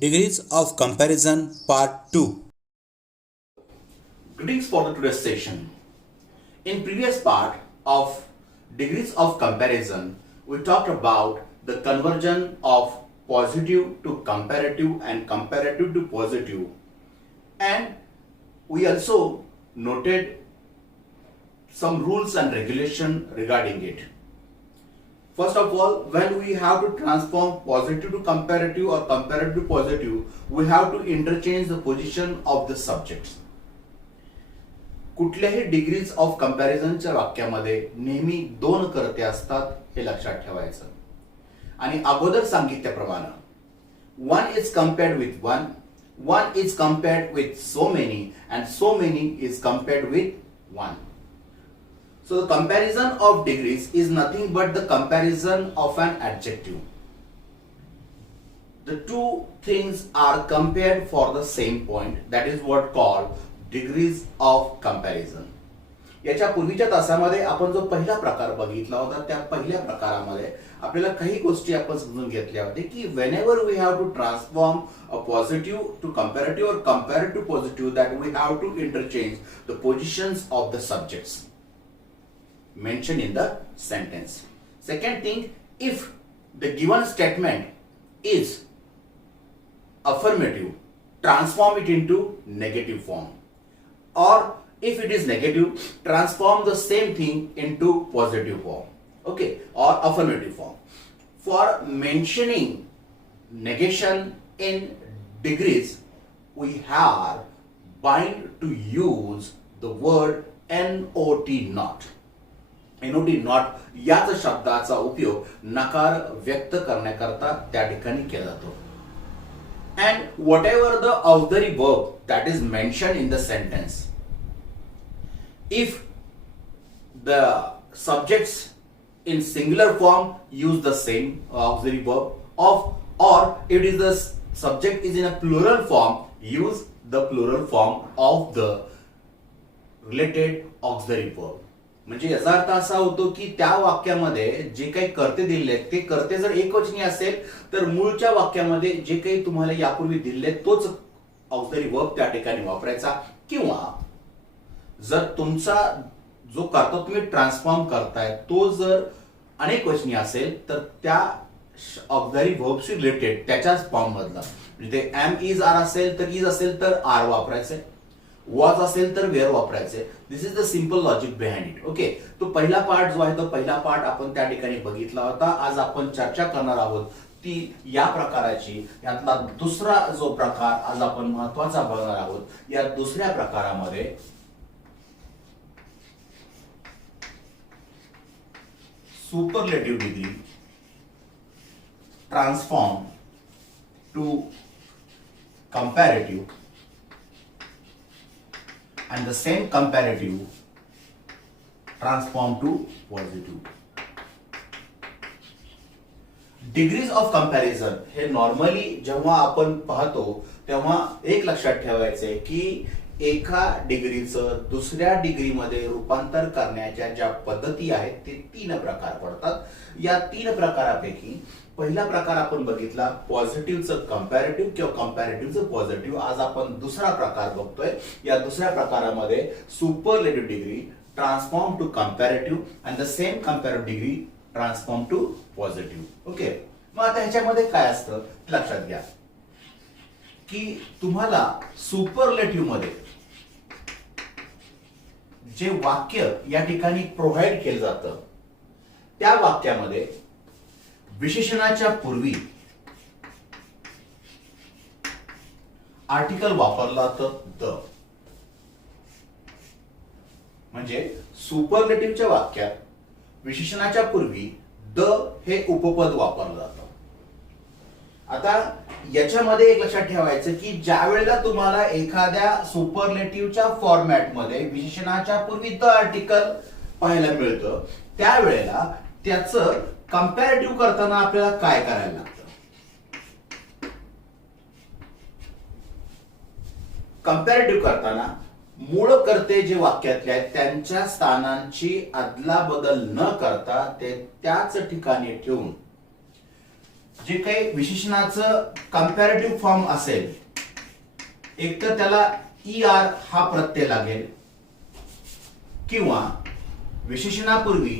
Degrees of Comparison Part 2. Greetings for the today's session. In previous part of degrees of comparison, we talked about the conversion of positive to comparative and comparative to positive, and we also noted some rules and regulation regarding it. First of all, when we have to transform positive to comparative or comparative to positive, we have to interchange the position of the subjects. कुठल्याही degrees of कंपॅरिझनच्या वाक्यामध्ये नेहमी दोन कर्ते असतात हे लक्षात ठेवायचं. आणि अगोदर सांगितल्याप्रमाणे one is compared with one, one is compared with so many and so many is compared with one. So the comparison of degrees is nothing but the comparison of an adjective. The two things are compared for the same point. That is what called degrees of comparison. याच्या पूर्वीच्या तासामध्ये आपण जो पहिला प्रकार बघितला होता त्या पहिल्या प्रकारामध्ये आपल्याला काही गोष्टी आपण समजून घेतल्या होत्या की whenever we have to transform a positive to comparative or comparative to positive, that we have to interchange the positions of the subjects mentioned in the sentence. Second thing, if the given statement is affirmative, transform it into negative form, or if it is negative, transform the same thing into positive form, okay, or affirmative form. For mentioning negation in degrees, we have bind to use the word not. NOT not याच शब्दाचा उपयोग नकार व्यक्त करण्याकरता त्या ठिकाणी केला जातो. And what ever the auxiliary verb that is mention in the sentence, if the subjects in singular form use the same auxiliary verb or if it is the subject is in a plural form, use the plural form of the related auxiliary verb. म्हणजे याचा अर्थ असा होतो की त्या वाक्यामध्ये जे काही कर्ते दिले आहेत ते कर्ते जर एकवचनी असेल तर मूळच्या वाक्यामध्ये जे काही तुम्हाला यापूर्वी दिले तोच ऑक्झिलरी वर्ब त्या ठिकाणी वापरायचा, किंवा जर तुमचा जो कर्ता तुम्ही ट्रान्सफॉर्म करताय तो जर अनेकवचनी असेल तर त्या ऑक्झिलरी वर्बशी रिलेटेड त्याच्याच फॉर्म मधला, म्हणजे एम इज आर असेल तर इज असेल तर आर वापरायचे, वॉज असेल तर वेअर वापरायचे. This is the simple logic behind it. Okay, तो पहिला पार्ट जो आहे तो पहिला पार्ट आपण त्या ठिकाणी बघितला होता. आज आपण चर्चा करणार आहोत ती या प्रकाराची. यातला दुसरा जो प्रकार आज आपण महत्वाचा बघणार आहोत. या दुसऱ्या प्रकारामध्ये superlative degree transform to comparative and the same comparative transform to positive. Degrees of comparison हे नॉर्मली जेव्हा आपण पाहतो तेव्हा एक लक्षात ठेवायचे की एका डिग्रीचं दुसऱ्या डिग्रीमध्ये रूपांतर करण्याच्या ज्या पद्धती आहेत ते तीन प्रकार पडतात. या तीन प्रकारापैकी पहिला प्रकार आपण बघितला पॉझिटिव्हचं कंपॅरेटिव्ह किंवा कंपॅरेटिव्हचं पॉझिटिव्ह. आज आपण दुसरा प्रकार बघतोय. या दुसऱ्या प्रकारामध्ये superlative degree transform to comparative and the same comparative degree transform to positive. Okay, मग आता ह्याच्यामध्ये काय असतं लक्षात घ्या की तुम्हाला सुपरलेटिव्ह मध्ये जे वाक्य या ठिकाणी प्रोव्हाइड केलं जातं त्या वाक्यामध्ये विशेषणाच्या पूर्वी आर्टिकल वापरला जातं द. म्हणजे सुपरलेटिव्हच्या वाक्यात विशेषणाच्या पूर्वी द हे उपपद वापरलं जातं. आता याच्यामध्ये एक लक्षात ठेवायचं की ज्या वेळेला तुम्हाला एखाद्या सुपरलेटिव्हच्या फॉर्मॅटमध्ये विशेषणाच्या पूर्वी द आर्टिकल पाहायला मिळतं त्यावेळेला त्याचं कंपॅरेटिव्ह करताना आपल्याला काय करायला लागतं. कंपॅरेटिव्ह करताना मूळ कर्ते जे वाक्यातले आहेत त्यांच्या स्थानांची अदलाबदल न करता ते त्याच ठिकाणी ठेवून जे काही विशेषणाचं कंपॅरेटिव्ह फॉर्म असेल, एक तर त्याला ER हा प्रत्यय लागेल किंवा विशेषणापूर्वी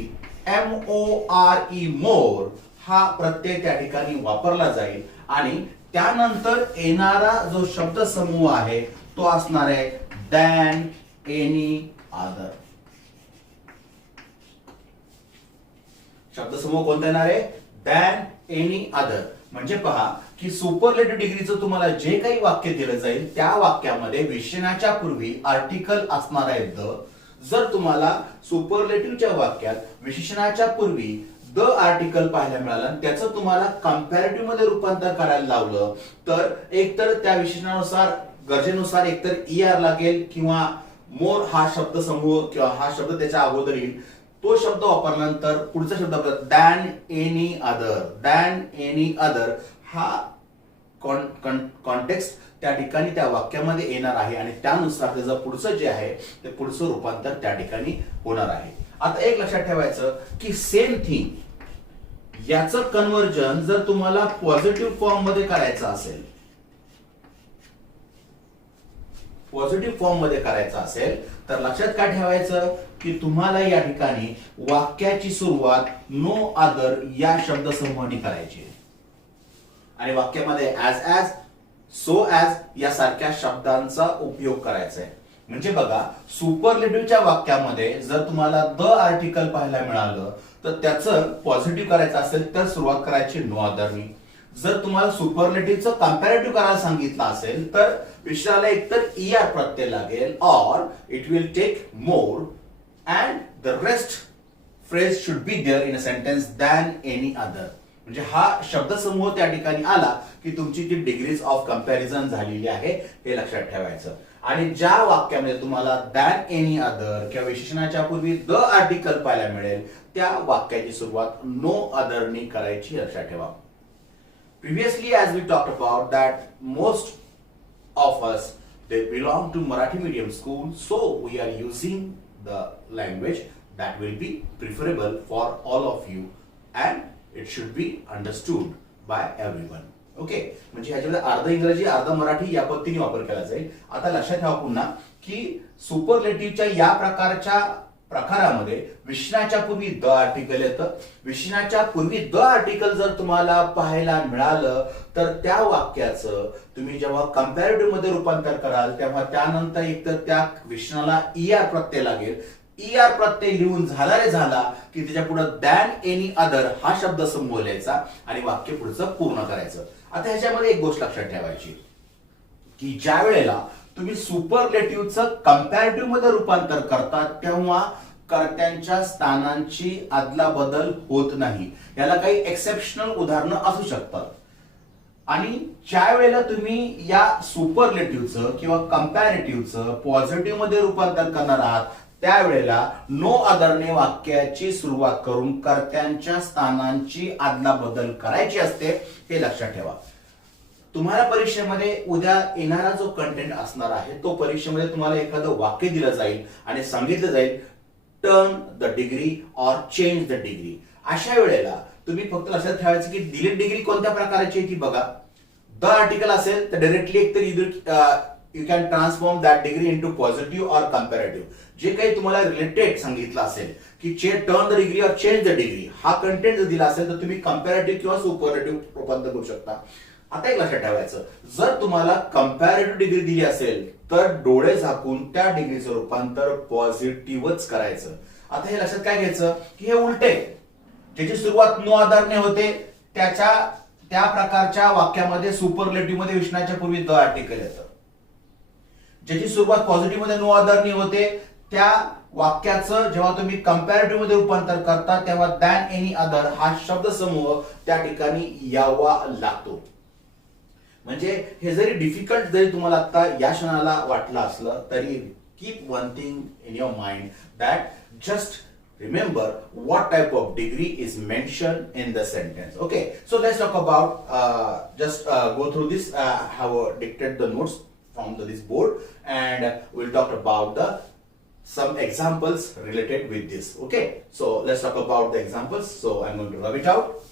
MORE मोर हा प्रत्यय त्या ठिकाणी वापरला जाईल आणि त्यानंतर येणारा जो शब्द समूह आहे तो असणार आहे दॅन एनी अदर. शब्दसमूह कोणता येणार आहे? Than any other. म्हणजे पहा की सुपरलेटिव्ह डिग्रीचं तुम्हाला जे काही वाक्य दिलं जाईल त्या वाक्यामध्ये विशेषणाच्या पूर्वी आर्टिकल असणार आहे द. जर तुम्हाला सुपरलेटिव्हच्या वाक्यात विशेषणाच्या पूर्वी द आर्टिकल पाहायला मिळालं, त्याचं तुम्हाला कंपॅरेटिव्ह मध्ये रूपांतर करायला लावलं, तर एकतर त्या विशेषणानुसार गरजेनुसार एकतर ER लागेल किंवा मोर हा शब्द समूह किंवा हा शब्द त्याच्या अगोदर येईल. तो शब्द वापरल्यानंतर पुढचा शब्द than any other. Than any other हा कॉन्टेक्स्ट त्या ठिकाणी त्या वाक्यामध्ये येणार आहे आणि त्यानुसार त्याचं पुढचं जे आहे ते पुढचं रूपांतर त्या ठिकाणी होणार आहे. आता एक लक्षात ठेवायचं की सेम थिंग याचं कन्वर्जन जर तुम्हाला पॉझिटिव्ह फॉर्म मध्ये करायचं असेल, पॉझिटिव्ह फॉर्म मध्ये करायचं असेल तर लक्षात काय ठेवायचं की तुम्हाला या ठिकाणी वाक्याची सुरुवात नो अदर या शब्द समूहाने करायची आणि वाक्यामध्ये ॲज सो ॲज यासारख्या शब्दांचा उपयोग करायचा आहे. म्हणजे बघा सुपरलेटिव्हच्या वाक्यामध्ये जर तुम्हाला द आर्टिकल पाहायला मिळालं तर त्याचं पॉझिटिव्ह करायचं असेल तर सुरुवात करायची नो अदरनी. जर तुम्हाला सुपरलेटिव्हचं कंपॅरेटिव्ह करायला सांगितलं असेल तर विशेषणाला एकतर ER प्रत्यय लागेल or it will take more and the rest phrase should be there in a sentence than any other. म्हणजे हा शब्दसमूह त्या ठिकाणी आला की तुमची ती डिग्रीज ऑफ कंपॅरिझन झालेली आहे हे लक्षात ठेवायचं. आणि ज्या वाक्यामध्ये तुम्हाला दॅन एनी अदर किंवा विशेषणाच्या पूर्वी द आर्टिकल पाहायला मिळेल त्या वाक्याची सुरुवात नो अदरनी करायची लक्षात ठेवा. Previously, as we talked about that most of us they belong to Marathi medium school, so we are using the language that will be preferable for all of you and it should be understood by everyone. Okay, म्हणजे ह्याच्यामध्ये अर्ध इंग्रजी अर्ध मराठी या पद्धतीने वापर केला जाईल. आता लक्षात ठेवा पुन्हा की सुपरलेटिव्हच्या या प्रकारामध्ये विशेषणाच्या पूर्वी द आर्टिकल येतं. विशेषणाच्या पूर्वी द आर्टिकल जर तुम्हाला पाहायला मिळालं तर त्या वाक्याचं तुम्ही जेव्हा कंपॅरेटिव्ह मध्ये रूपांतर कराल तेव्हा त्यानंतर एकतर त्या विशेषणाला ER प्रत्यय लागेल. ER प्रत्यय लिहून झाला रे झाला की त्याच्या पुढे दॅन एनी अदर हा शब्द समूह लिहायचा आणि वाक्य पुढचं पूर्ण करायचं. आता ह्याच्यामध्ये एक गोष्ट लक्षात ठेवायची की ज्या वेळेला तुम्ही सुपरलेटिव्हचं कंपॅरेटिव्ह मध्ये रूपांतर करतात तेव्हा कर्त्यांच्या स्थानांची अदला बदल होत नाही. याला काही एक्सेप्शनल उदाहरणं असू शकतात आणि ज्या वेळेला तुम्ही या सुपरलेटिव्हचं किंवा कंपॅरेटिव्हचं पॉझिटिव्ह मध्ये रूपांतर करणार आहात त्यावेळेला नो अदरने वाक्याची सुरुवात करून कर्त्यांच्या स्थानांची अदला बदल करायची असते हे लक्षात ठेवा. तुम्हाला परीक्षेमध्ये उद्या येणारा जो कंटेंट असणार आहे तो परीक्षेमध्ये तुम्हाला एखादं वाक्य दिलं जाईल आणि सांगितलं जाईल turn the degree or change the degree. अशा वेळेला तुम्ही फक्त लक्षात ठेवायचं की दिलेली डिग्री कोणत्या प्रकारची आहे ती बघा. द आर्टिकल असेल तर डायरेक्टली एकतर you can transform that degree into positive or comparative. जे काही तुम्हाला रिलेटेड सांगितलं असेल की turn the degree or change the degree हा कंटेंट जर दिला असेल तर तुम्ही कंपॅरेटिव्ह किंवा सुपरलेटिव्ह रूपांतर करू शकता. आता एक लक्षात ठेवायचं जर तुम्हाला कंपॅरेटिव्ह डिग्री दिली असेल तर डोळे झाकून त्या डिग्रीचं रूपांतर पॉझिटिव्हच करायचं. आता हे लक्षात काय घ्यायचं की हे उलटे ज्याची सुरुवात नो आधारने होते त्या प्रकारच्या वाक्यामध्ये सुपरलेटिव्ह मध्ये विशेषणाच्या पूर्वी द आर्टिकल येतं. ज्याची सुरुवात पॉझिटिव्ह मध्ये नो आधारने होते त्या वाक्याचं जेव्हा तुम्ही कंपॅरेटिव्ह मध्ये रूपांतर करता तेव्हा दॅन एनी अदर हा शब्द समूह त्या ठिकाणी यावा लागतो. म्हणजे हे जरी डिफिकल्ट जरी तुम्हाला आता या क्षणाला वाटलं असलं तरी keep one thing in your mind that just remember what type of degree is mentioned in the sentence. Okay, so let's talk about just go through this. Have dictated the notes from this board and we'll talk about some examples related with this. Okay, so let's talk about the examples. So I'm going to rub it out.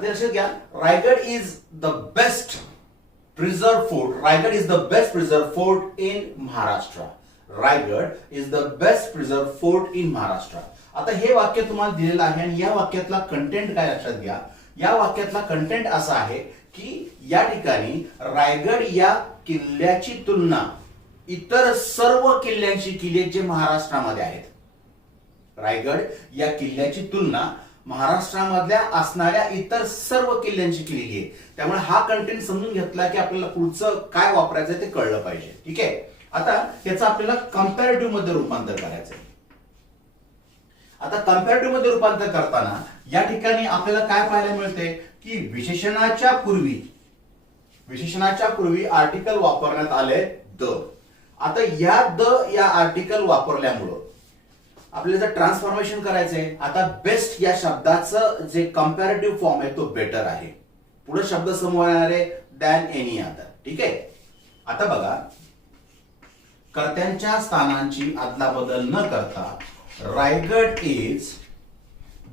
आता लक्षात घ्या, Raigad is the best preserve fort. Raigad is the best preserve fort in Maharashtra. Raigad is the best preserve fort in Maharashtra. आता हे वाक्य तुम्हाला दिलेलं आहे आणि या वाक्यातला कंटेंट काय लक्षात घ्या. या वाक्यातला कंटेंट असा आहे की या ठिकाणी रायगड या किल्ल्याची तुलना इतर सर्व किल्ल्यांशी केली जे महाराष्ट्रामध्ये आहेत. रायगड या किल्ल्याची तुलना महाराष्ट्रामधल्या असणाऱ्या इतर सर्व किल्ल्यांशी केलेली आहे. त्यामुळे हा कंटेंट समजून घेतला की आपल्याला पुढचं काय वापरायचं ते कळलं पाहिजे. ठीक आहे. आता त्याचं आपल्याला कंपॅरेटिव्ह मध्ये रूपांतर करायचंय. आता कंपॅरेटिव्ह मध्ये रूपांतर करताना या ठिकाणी आपल्याला काय पाहायला मिळते की विशेषणाच्या पूर्वी आर्टिकल वापरण्यात आले द. आता या आर्टिकल वापरल्यामुळं आपल्याला जर ट्रान्सफॉर्मेशन करायचंय. आता बेस्ट या शब्दाचं जे कंपॅरेटिव्ह फॉर्म आहे तो बेटर आहे. पुढे शब्द समूह येणार आहे दॅन एनी अदर. ठीक आहे. आता बघा, कर्त्यांच्या स्थानांची अदलाबदल न करता Raigad is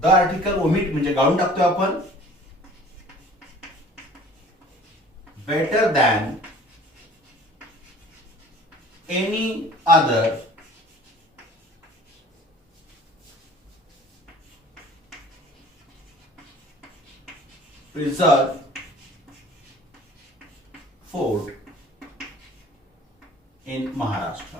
the article omit म्हणजे गाळून टाकतोय आपण. Better than any other preserve fort in Maharashtra.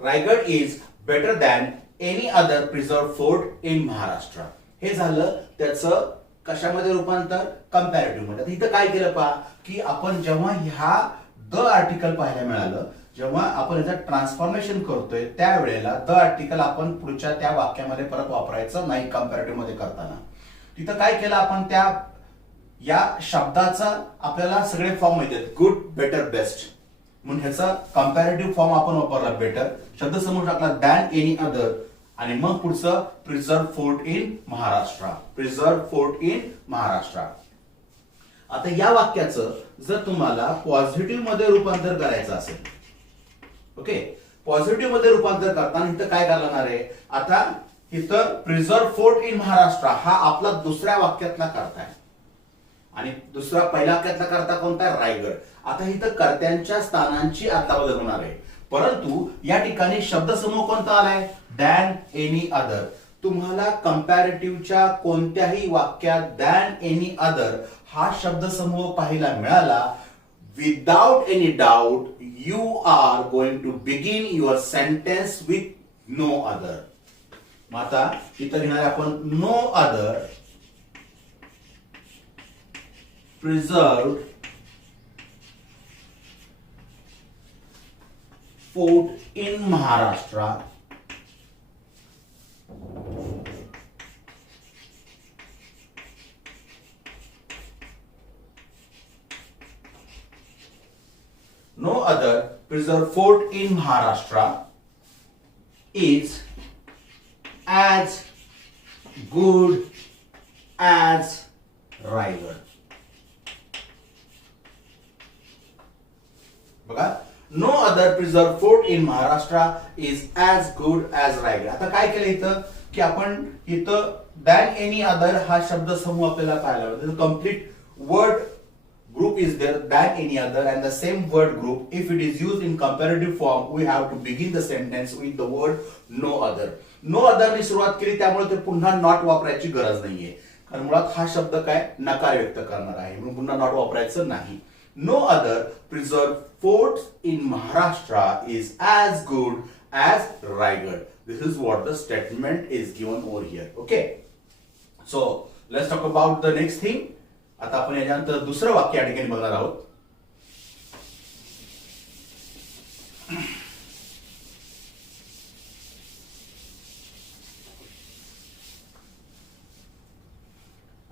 Raigad is better than any other preserve fort in Maharashtra. हे झालं त्याचं कशामध्ये रूपांतर, कंपॅरेटिव्ह मध्ये. आता इथं काय केलं पहा की आपण जेव्हा ह्या द आर्टिकल पाहायला मिळालं, जेव्हा आपण याचं ट्रान्सफॉर्मेशन करतोय त्यावेळेला द आर्टिकल आपण पुढच्या त्या वाक्यामध्ये परत वापरायचं नाही. कंपॅरेटिव्ह मध्ये करताना तिथं काय केलं आपण, त्या या शब्दाचा आपल्याला सगळे फॉर्म येतात गुड, बेटर, बेस्ट. म्हणून ह्याचा कंपॅरेटिव्ह फॉर्म आपण वापरला बेटर. शब्द समोर टाकला दॅन एनी अदर आणि मग पुढचं preserve fort in Maharashtra. Preserve fort in Maharashtra. आता या वाक्याचं जर तुम्हाला पॉझिटिव्ह मध्ये रूपांतर करायचं असेल, ओके, पॉझिटिव्ह मध्ये रूपांतर करताना इथं काय करणार आहे. आता इथं प्रिझर्व फोर्ट इन महाराष्ट्र हा आपला दुसऱ्या वाक्यातला करता आहे आणि दुसरा पहिल्या वाक्यातला करता कोणता, रायगड. आता इथं कर्त्यांच्या स्थानांची अदलाबदल होणार आहे, परंतु या ठिकाणी शब्दसमूह कोणता आलाय, दॅन एनी अदर. तुम्हाला कंपॅरेटिव्हच्या कोणत्याही वाक्यात दॅन एनी अदर हा शब्दसमूह पाहायला मिळाला, without any doubt you are going to begin your sentence with no other. मग आता इथं घेणार आपण no other preserve fort in Maharashtra no other preserved fort in Maharashtra is as good as Raigad. बघा, no other preserved fort in Maharashtra is as good as Raigad. आता काय केलं इथं की आपण इथं than any other हा शब्द समूह आपल्याला पाहायला मिळतो. Complete word group is there than any other and the same word group if it is used in comparative form we have to begin the sentence with the word no other. no other ने सुरुवात केली त्यामुळे ते पुन्हा not वापरायची गरज नाहीये, कारण मुळात हा शब्द काय नकार व्यक्त करणार आहे म्हणून पुन्हा नॉट वापरायचं नाही. no other preserved fort in Maharashtra is as good as Raigad. This is what the statement is given over here. Okay, so let's talk about the next thing. आता आपण याच्यानंतर दुसरं वाक्य या ठिकाणी बघणार आहोत.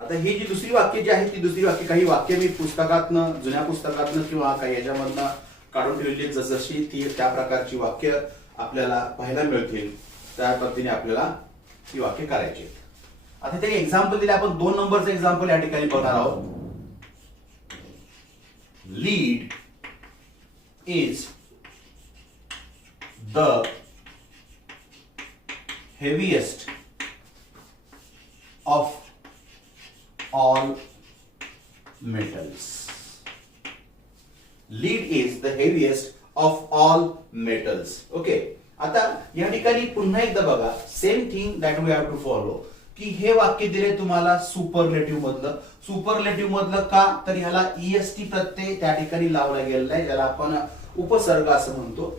आता ही जी दुसरी वाक्य जी आहेत ती दुसरी वाक्य, काही वाक्य मी पुस्तकातनं, जुन्या पुस्तकातनं किंवा काही याच्यामधनं काढून ठेवलेली जशी ती त्या प्रकारची वाक्य आपल्याला पाहायला मिळतील, त्या पद्धतीने आपल्याला ही वाक्य करायची. आता ते एक्झाम्पल दिले आपण 2 नंबरचं एक्झाम्पल या ठिकाणी बघणार आहोत. Lead is the heaviest of all metals. Lead is the heaviest of all metals. Okay. आता या ठिकाणी पुन्हा एकदा बघा, same thing that we have to follow, की हे वाक्य दिले तुम्हाला सुपरलेटिव्ह मधलं का, तर ह्याला ईएसटी प्रत्यय त्या ठिकाणी लावला गेलेला आहे, ज्याला आपण उपसर्ग असं म्हणतो.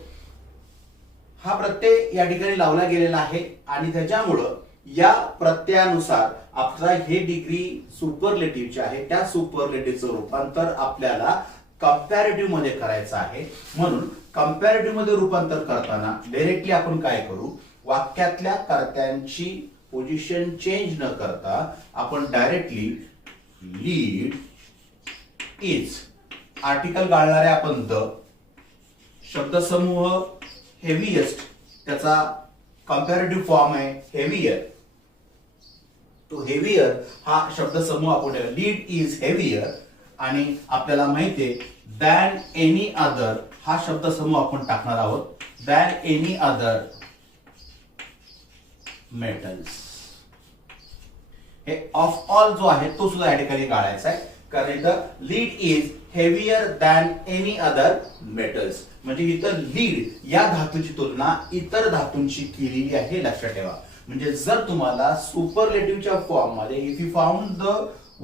हा प्रत्यय या ठिकाणी लावला गेलेला आहे आणि त्याच्यामुळं या प्रत्ययानुसार आपला हे डिग्री सुपरलेटिव्हची आहे, त्या सुपरलेटिव्हचं रूपांतर आपल्याला कंपॅरेटिव्ह मध्ये करायचं आहे. म्हणून कंपॅरेटिव्ह मध्ये रूपांतर करताना डायरेक्टली आपण काय करू, वाक्यातल्या कर्त्यांची पोझिशन चेंज न करता आपण डायरेक्टली लीड इज, आर्टिकल गाळणारे आपण द, शब्दसमूह हेवीएस्ट, त्याचा कंपॅरेटिव्ह फॉर्म आहे हेवियर. तो हेवियर हा शब्दसमूह आपण लीड इज हेवियर, आणि आपल्याला माहितीये दॅन एनी अदर हा शब्दसमूह आपण टाकणार आहोत, दॅन एनी अदर मेटल्स. हे ऑफ ऑल जो आहे तो सुद्धा या ठिकाणी काढायचा आहे, कारण इथं lead is heavier than any other metals, म्हणजे इथं लीड या धातूची तुलना इतर धातूंशी केलेली आहे हे लक्षात ठेवा. म्हणजे जर तुम्हाला सुपरलेटिव्हच्या फॉर्म मध्ये if you found the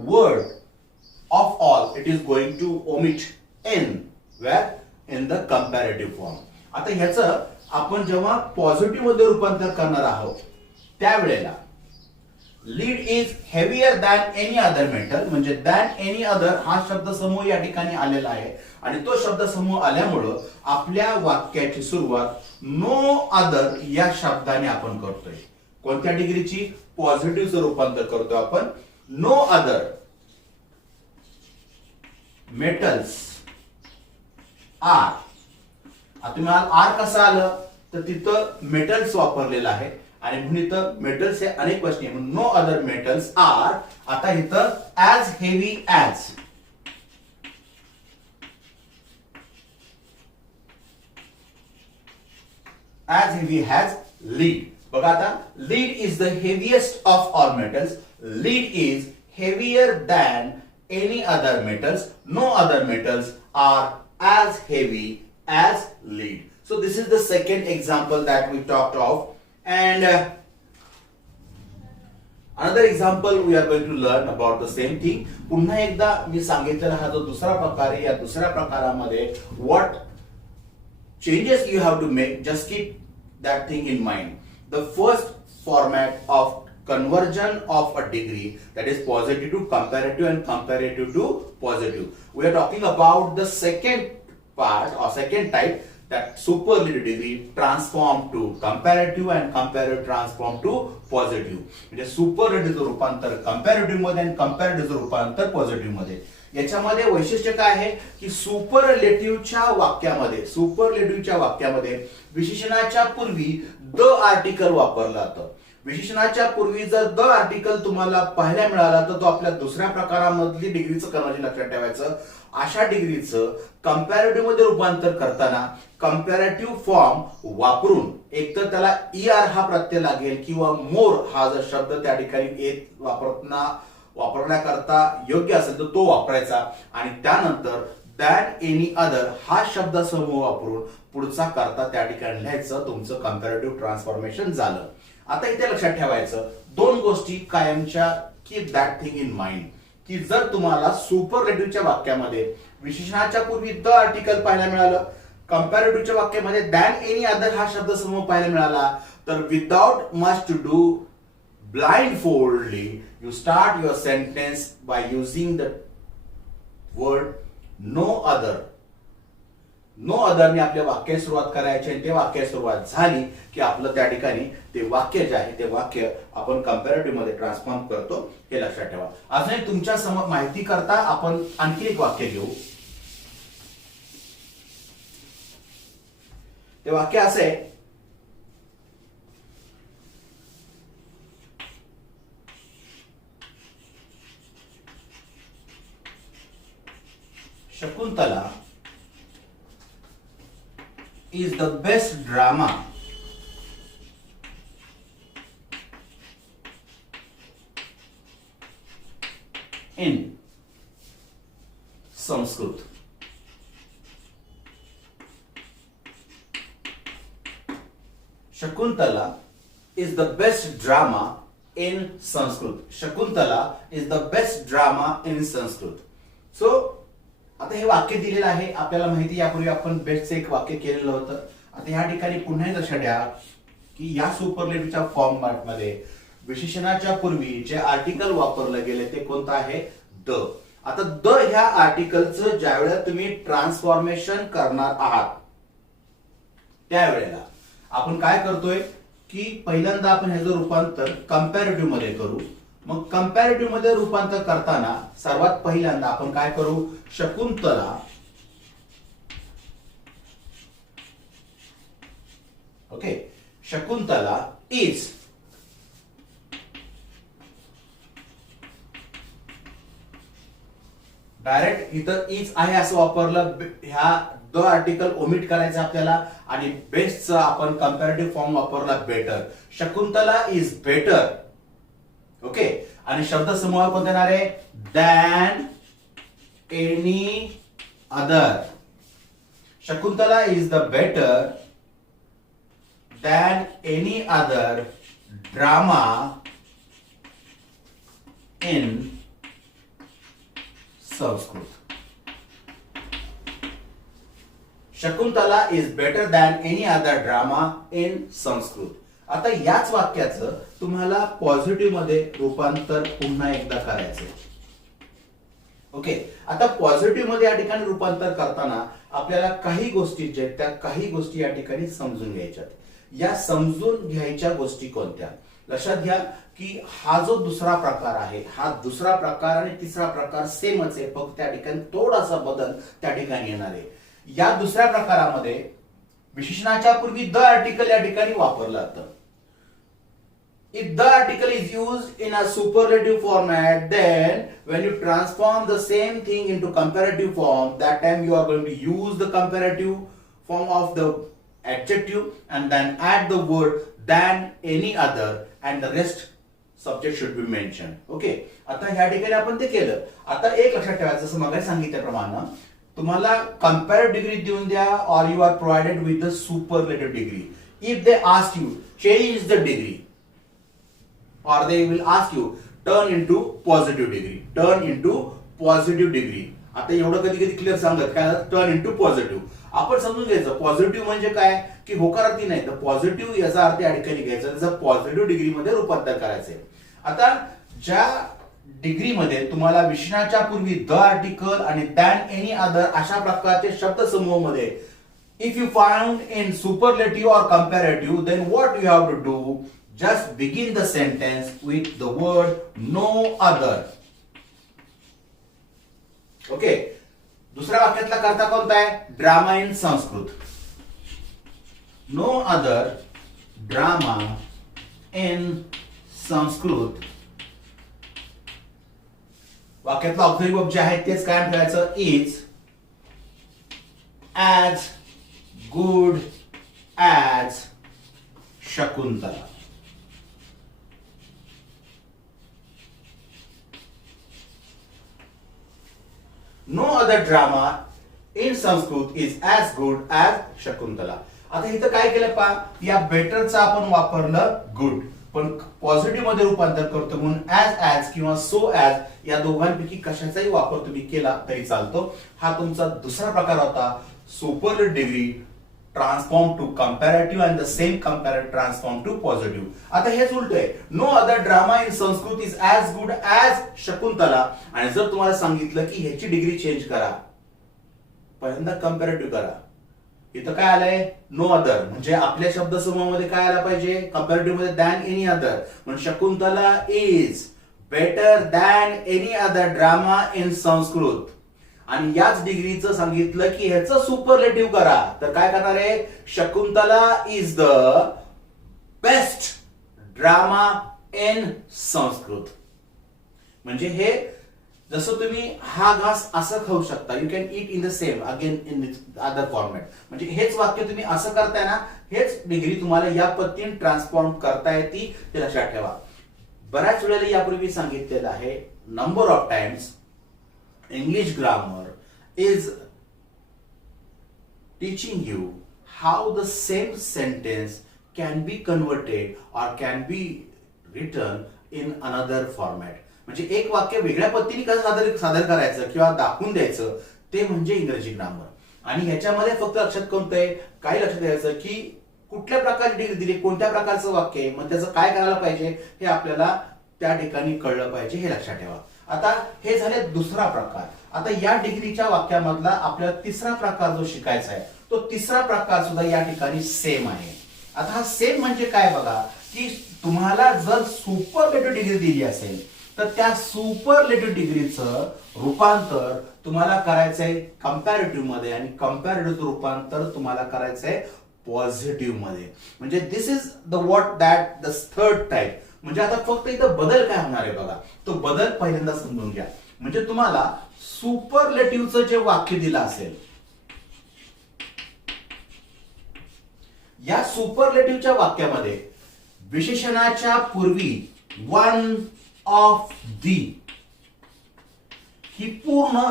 word of all, it is going to omit n, where in the comparative form. आता ह्याचं आपण जेव्हा पॉझिटिव्ह मध्ये रूपांतर करणार आहोत त्यावेळेला lead is heavier than any other metal, म्हणजे दॅन एनी अदर हा शब्दसमूह या ठिकाणी आलेला आहे, आणि तो शब्दसमूह आल्यामुळं आपल्या वाक्याची सुरुवात नो अदर या शब्दाने आपण करतोय. कोणत्या डिग्रीची? पॉझिटिव्हचं रूपांतर करतोय आपण. No other metals are. आता तुम्ही आर कसं आलं, तर तिथं मेटल्स वापरलेलं आहे आणि म्हणून इथं मेटल्स हे अनेक वचनी, म्हणून नो अदर मेटल्स आर. आता इथं as heavy as, as heavy has lead. बघा आता, lead is the heaviest of all metals, lead is heavier than any other metals, no other metals are as heavy as lead. So this is the second example that we talked of, and another example we are going to learn about the same thing. पुन्हा एकदा मी सांगितलेला हा जो दुसरा प्रकार आहे, या दुसऱ्या प्रकारामध्ये what changes you have to make, just keep that thing in mind. The first format of conversion of a degree, that is positive to comparative and comparative to positive. We are talking about the second part or second type, that superlative degree transform to comparative and comparative transform to positive. म्हणजे superlative रूपांतर comparative मध्ये आणि comparative रूपांतर positive मध्ये. याच्यामध्ये वैशिष्ट्य काय आहे की सुपरलेटिव्हच्या वाक्यामध्ये विशेषणाच्या पूर्वी द आर्टिकल वापरलं जातं. विशेषणाच्या पूर्वी जर द आर्टिकल तुम्हाला पाहायला मिळाला तर तो आपल्या दुसऱ्या प्रकारामधली डिग्रीचं कन्वर्जन लक्षात ठेवायचं. अशा डिग्रीचं कंपॅरेटिव्ह मध्ये रूपांतर करताना कंपॅरेटिव्ह फॉर्म वापरून एकतर त्याला ER हा प्रत्यय लागेल किंवा मोर हा जर शब्द त्या ठिकाणी वापरण्याकरता योग्य असेल तर तो वापरायचा, आणि त्यानंतर दॅन एनी अदर हा शब्दसमूह वापरून पुढचा करता त्या ठिकाणी लिहायचं. तुमचं कंपॅरेटिव्ह ट्रान्सफॉर्मेशन झालं. आता इथे लक्षात ठेवायचं दोन गोष्टी कायमच्या, keep that thing in mind, की जर तुम्हाला सुपरलेटिव्हच्या वाक्यामध्ये विशेषणाच्या पूर्वी द आर्टिकल पाहायला मिळालं, कंपॅरेटिव्हच्या वाक्यामध्ये दॅन एनी अदर हा शब्दसमूह पाहायला मिळाला, तर without much to do, blindfoldly you start your sentence by using the word no other. No अदरने आपल्या वाक्याची सुरुवात करायची, आणि ते वाक्याची सुरुवात झाली की आपलं त्या ठिकाणी ते वाक्य जे आहे ते वाक्य आपण कंपॅरेटिव्ह मध्ये ट्रान्सफॉर्म करतो, हे लक्षात ठेवा. अजून तुमच्या समोर माहिती करता आपण आणखी एक वाक्य घेऊ. ते वाक्य असं आहे, Shakuntala is the best drama in Sanskrit. Shakuntala is the best drama in Sanskrit. Shakuntala is the best drama in Sanskrit. So आता हे वाक्य दिलेलं आहे, आपल्याला माहिती यापूर्वी आपण बेस्टचं एक वाक्य केलेलं होतं. आता या ठिकाणी पुन्हा लक्षात द्या की या सुपरलेटिव्हच्या फॉर्म मध्ये विशेषणाच्या पूर्वी जे आर्टिकल वापरलं गेले ते कोणतं आहे? द. आता द ह्या आर्टिकलचं ज्यावेळेला तुम्ही ट्रान्सफॉर्मेशन करणार आहात त्यावेळेला आपण काय करतोय की पहिल्यांदा आपण ह्याचं रूपांतर कंपॅरेटिव्ह मध्ये करू. मग कंपॅरेटिव्ह मध्ये रूपांतर करताना सर्वात पहिल्यांदा आपण काय करू? Shakuntala okay, Shakuntala is direct इथं इज आहे असं वापरलं, ह्या द आर्टिकल ओमिट करायचं आपल्याला आणि बेस्टचा आपण कंपॅरेटिव्ह फॉर्म वापरला better. Shakuntala is better. Okay, आणि शब्द समूह कोणते येणार आहे? Than any other. Shakuntala is the better than any other drama in Sanskrit. Shakuntala is better than any other drama in Sanskrit. आता याच वाक्याचं तुम्हाला पॉझिटिव्ह मध्ये रूपांतर पुन्हा एकदा करायचं. ओके, आता पॉझिटिव्ह मध्ये या ठिकाणी रूपांतर करताना आपल्याला काही गोष्टी ज्या त्या काही गोष्टी या ठिकाणी समजून घ्यायच्यात. या समजून घ्यायच्या गोष्टी कोणत्या? लक्षात घ्या की हा जो दुसरा प्रकार आहे, हा दुसरा प्रकार आणि तिसरा प्रकार सेमच आहे, फक्त त्या ठिकाणी थोडासा बदल त्या ठिकाणी येणार आहे. या दुसऱ्या प्रकारामध्ये विशेषणाच्या पूर्वी द आर्टिकल या ठिकाणी वापरलं जातं. If the article is used in a superlative format, then when you transform the same thing into comparative form, that time you are going to use the comparative form of the adjective and then add the word than any other and the rest subject should be mentioned. Okay, आता ह्या ठिकाणी आपण ते केलं. आता एक लक्षात ठेवायचं, जसं मगाशी सांगितल्याप्रमाणे तुम्हाला comparative degree देऊन द्या or you are provided with the superlative degree. If they ask you change the degree or they will ask you turn into positive degree, turn into positive degree. आता एवढं कधी कधी क्लिअर सांगत काय turn into positive. आपण समजून घ्यायचं positive म्हणजे काय की होकारार्थी नाही, तर पॉझिटिव्ह याचा अर्थ या ठिकाणी घ्यायचा, त्याचं पॉझिटिव्ह डिग्री मध्ये रूपांतर करायचंय. आता ज्या डिग्रीमध्ये तुम्हाला विशेषणाच्या पूर्वी द आर्टिकल आणि दॅन एनी अदर अशा प्रकारचे शब्द समूह मध्ये if you found in superlative और comparative, then what you have to do? Just begin the sentence with the word no other. Okay. दुसऱ्या वाक्यातला कर्ता कोणता आहे? Drama in Sanskrit. No other drama in Sanskrit. वाक्यातला ऑक्झिलरी वर्ब जे आहे तेच कायम ठेवायचं, is as good as Shakuntala. No other drama in Sanskrit is as good as Shakuntala. आता इथं काय केलं पहा, या बेटरचा आपण वापरलं गुड, पण पॉझिटिव्ह मध्ये रूपांतर करतो म्हणून ऍज किंवा सो ऍज या दोघांपैकी कशाचाही वापर तुम्ही केला तरी चालतो. हा तुमचा दुसरा प्रकार होता, superlative degree transform to comparative and the same comparative transform to positive. आता हेच उलट आहे, no other drama in Sanskrit is as good as Shakuntala. आणि जर तुम्हाला सांगितलं की ह्याची डिग्री चेंज करा, पहिल्यांदा कंपॅरेटिव्ह करा, इथं काय आलंय? नो अदर, म्हणजे आपल्या शब्दसमूहामध्ये काय आला पाहिजे? कंपॅरेटिव्ह मध्ये दॅन एनी अदर. म्हणून Shakuntala is better than any other drama in Sanskrit. आणि याच डिग्रीचं सांगितलं की ह्याचं सुपरलेटिव्ह करा, तर काय करणार आहे? Shakuntala is the best drama in Sanskrit. म्हणजे हे जसं तुम्ही हा घास असं खाऊ शकता, you can eat in the same again in other format. म्हणजे हेच वाक्य तुम्ही असं करताय ना, हेच डिग्री तुम्हाला या पद्धतीने ट्रान्सफॉर्म करता येते, ते लक्षात ठेवा. बऱ्याच वेळेला यापूर्वी सांगितलेलं आहे number of times English grammar is teaching you how the same sentence can be converted or can be written in another format. म्हणजे एक वाक्य वेगळ्या पद्धतीने कसं सादर करायचं किंवा दाखवून द्यायचं ते म्हणजे इंग्रजी ग्रामर. आणि ह्याच्यामध्ये फक्त लक्षात कोणतं आहे, काय लक्षात द्यायचं की कुठल्या प्रकारची डिग्री दिली, कोणत्या प्रकारचं वाक्य आहे, मग त्याचं काय करायला पाहिजे हे आपल्याला त्या ठिकाणी कळलं पाहिजे, हे लक्षात ठेवा. आता हे झाले दुसरा प्रकार. आता या डिग्रीच्या वाक्यामधला आपल्याला तिसरा प्रकार जो शिकायचा आहे तो तिसरा प्रकार सुद्धा या ठिकाणी सेम आहे. आता हा सेम म्हणजे काय बघा, की तुम्हाला जर सुपरलेटिव्ह डिग्री दिली असेल तर त्या सुपरलेटिव्ह डिग्रीचं रूपांतर तुम्हाला करायचंय कंपॅरेटिव्ह मध्ये आणि कंपॅरेटिव्ह रूपांतर तुम्हाला करायचंय पॉझिटिव्ह मध्ये. म्हणजे this is the what that the third type. म्हणजे आता फक्त इथं बदल काय होणार आहे बघा, तो बदल पहिल्यांदा समजून घ्या. म्हणजे तुम्हाला सुपरलेटिव्हचं जे वाक्य दिलं असेल, या सुपरलेटिव्हच्या वाक्यामध्ये विशेषणाच्या पूर्वी वन ऑफ दी ही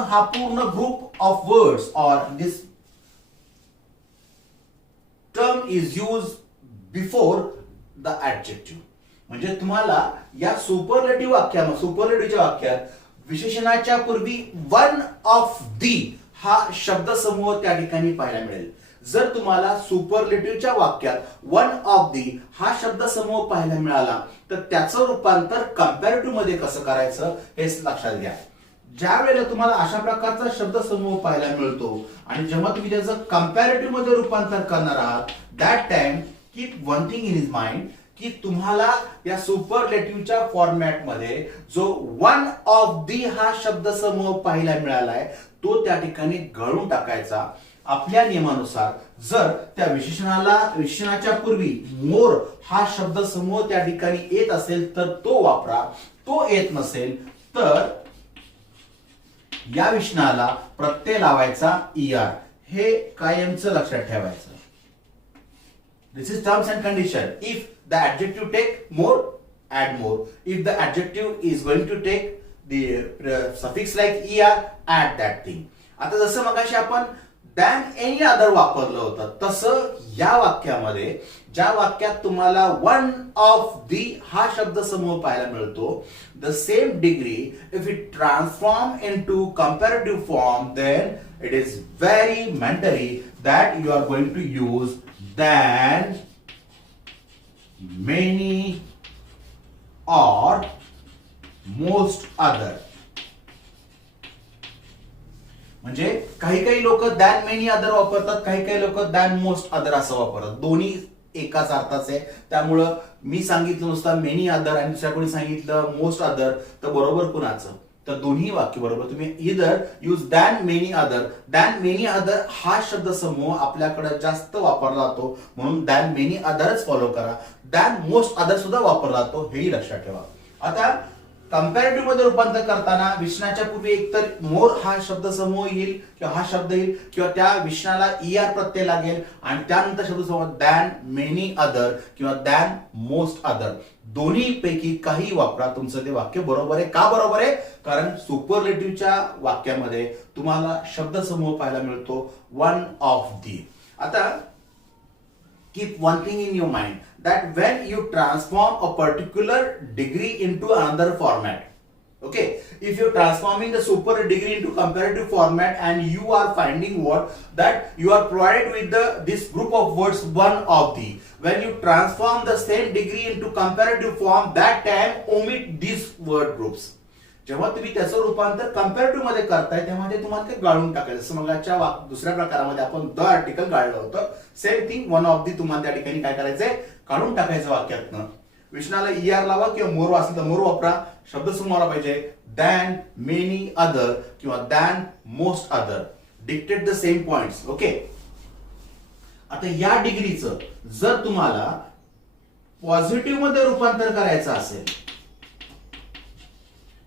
हा पूर्ण ग्रुप ऑफ वर्ड्स और this term is use before the adjective. म्हणजे तुम्हाला या सुपरलेटिव्हच्या वाक्यात विशेषणाच्या पूर्वी वन ऑफ दी हा शब्दसमूह त्या ठिकाणी पाहायला मिळेल. जर तुम्हाला सुपरलेटिव्हच्या वाक्यात वन ऑफ दी हा शब्दसमूह पाहायला मिळाला तर त्याचं रूपांतर कंपॅरेटिव्ह मध्ये कसं करायचं हे लक्षात घ्या. ज्या वेळेला तुम्हाला अशा प्रकारचा शब्दसमूह पाहायला मिळतो आणि जेव्हा तुम्ही त्याचं कंपॅरेटिव्ह मध्ये रूपांतर करणार आहात, that time keep one thing in his mind की तुम्हाला या सुपरलेटिव्हच्या फॉर्मॅट मध्ये जो वन ऑफ दी हा शब्दसमूह पाहायला मिळालाय तो त्या ठिकाणी गळून टाकायचा. आपल्या नियमानुसार जर त्या विशेषणाच्या पूर्वी मोर हा शब्दसमूह त्या ठिकाणी येत असेल तर तो वापरा, तो येत नसेल तर या विशेषणाला प्रत्यय लावायचा ER. हे कायमचं लक्षात ठेवायचं. This is terms and condition. If the adjective take more, add more. If the adjective is going to take the suffix like ER, add that thing. आता जसं मगाशी आपण than any other वापरलं होतं तसं या वाक्यामध्ये ज्या वाक्यात तुम्हाला वन ऑफ दी हा शब्दसमूह पाहायला मिळतो, the same degree if it transform into comparative form then it is very mandatory that you are going to use than, many or most other. म्हणजे काही लोक दॅन मेनी अदर वापरतात, काही लोक दॅन मोस्ट अदर असं वापरतात. दोन्ही एकाच अर्थाचे आहे. त्यामुळं मी सांगितलं नुसतं मेनी अदर आणि दुसऱ्या कोणी सांगितलं मोस्ट अदर तर बरोबर कुणाचं, तर दोन्ही वाक्य बरोबर. तुम्ही इधर use than many other. Than many other हा शब्दसमूह आपल्याकडे जास्त वापरला जातो म्हणून दॅन मेनी अदरच फॉलो करा. दॅन मोस्ट अदर सुद्धा वापरला जातो हेही लक्षात ठेवा. आता कंपॅरेटिव्ह मध्ये रूपांतर करताना विशेषणाच्या पूर्वी एकतर मोर हा शब्दसमूह येईल किंवा हा शब्द येईल किंवा त्या विशेषणाला ER प्रत्यय लागेल आणि त्यानंतर शब्दसमूह दॅन मेनी अदर किंवा दॅन मोस्ट अदर. दोन्ही पैकी काही वापरा, तुमचं ते वाक्य बरोबर आहे. का बरोबर आहे? कारण सुपरलेटिव्हच्या वाक्यामध्ये तुम्हाला शब्दसमूह पाहायला मिळतो वन ऑफ दी. आता keep one thing in your mind that when you transform a particular degree into another format, okay, if you're transforming the super degree into comparative format and you are finding what that you are provided with this group of words one of the, when you transform the same degree into comparative form, that time omit these word groups. जेव्हा तुम्ही त्याचं रूपांतर comparative मध्ये करताय तेव्हा ते तुम्हाला ते गाळून टाकायचं. जसं मगाच्या दुसऱ्या प्रकारामध्ये आपण द आर्टिकल गाळलं होतं, same thing one of the तुम्हाला त्या ठिकाणी काय करायचंय, काढून टाकायचं वाक्यातनं. विशेषणाला ER लावा किंवा मोर असेल तर मोर वापरा. शब्दसमूहाला पाहिजे दॅन मेनी अदर किंवा than most other. Dictate the same points. Okay. आता या डिग्रीचं जर तुम्हाला पॉझिटिव्ह मध्ये रूपांतर करायचं असेल,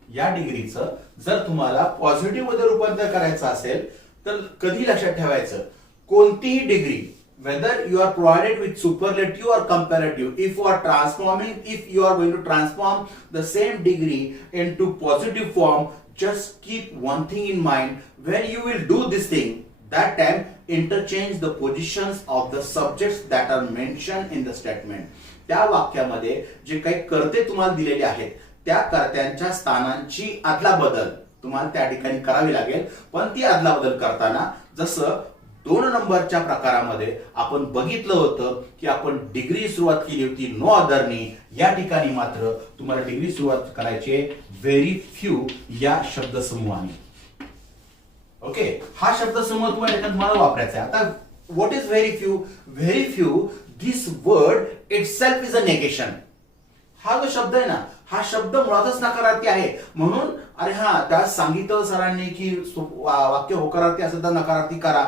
या डिग्रीचं जर तुम्हाला पॉझिटिव्ह मध्ये रूपांतर करायचं असेल तर कधी लक्षात ठेवायचं, कोणतीही degree whether you are provided with superlative or comparative, if you are going to transform the same degree into positive form, just keep one thing in mind. When you will do this thing, that time interchange the positions of the subjects that are mentioned in the statement. त्या वाक्यामध्ये जे काही कर्ते तुम्हाला दिलेले आहेत त्या कर्त्यांच्या स्थानांची अदलाबदल तुम्हाला त्या ठिकाणी करावी लागेल. पण ती अदलाबदल करताना जसं 2 नंबरच्या प्रकारामध्ये आपण बघितलं होतं की आपण डिग्री सुरुवात केली होती नो अदरनी, या ठिकाणी मात्र तुम्हाला डिग्री सुरुवात करायची आहे व्हेरी फ्यू या शब्दसमूहाने. ओके, हा शब्दसमूह तुम्हाला वापरायचा आहे. आता what is very few? Very few, this word itself is a negation. हा जो शब्द आहे ना, हा शब्द मुळातच नकारार्थी आहे. म्हणून अरे हा त्या सांगितलं सरांनी की वाक्य होकारार्थी असेल तर नकारार्थी करा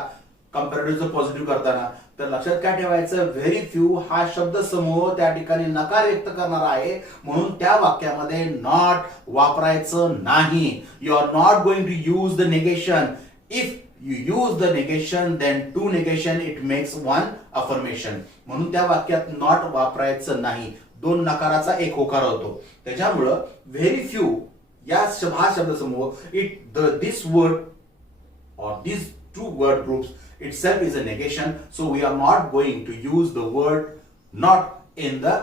कंपॅरेटिव्ह पॉझिटिव्ह करताना. तर लक्षात काय ठेवायचं, व्हेरी फ्यू हा शब्द समूह त्या ठिकाणी नकार व्यक्त करणारा आहे, म्हणून त्या वाक्यामध्ये नॉट वापरायचं नाही. You are not going to use the negation. If you use the negation, then two negation it makes one affirmation. म्हणून त्या वाक्यात नॉट वापरायचं नाही. 2 नकाराचा 1 होकार होतो. त्याच्यामुळं व्हेरी फ्यू हा शब्दसमूह this word or these two word groups itself is a negation, so we are not going to use the word not in the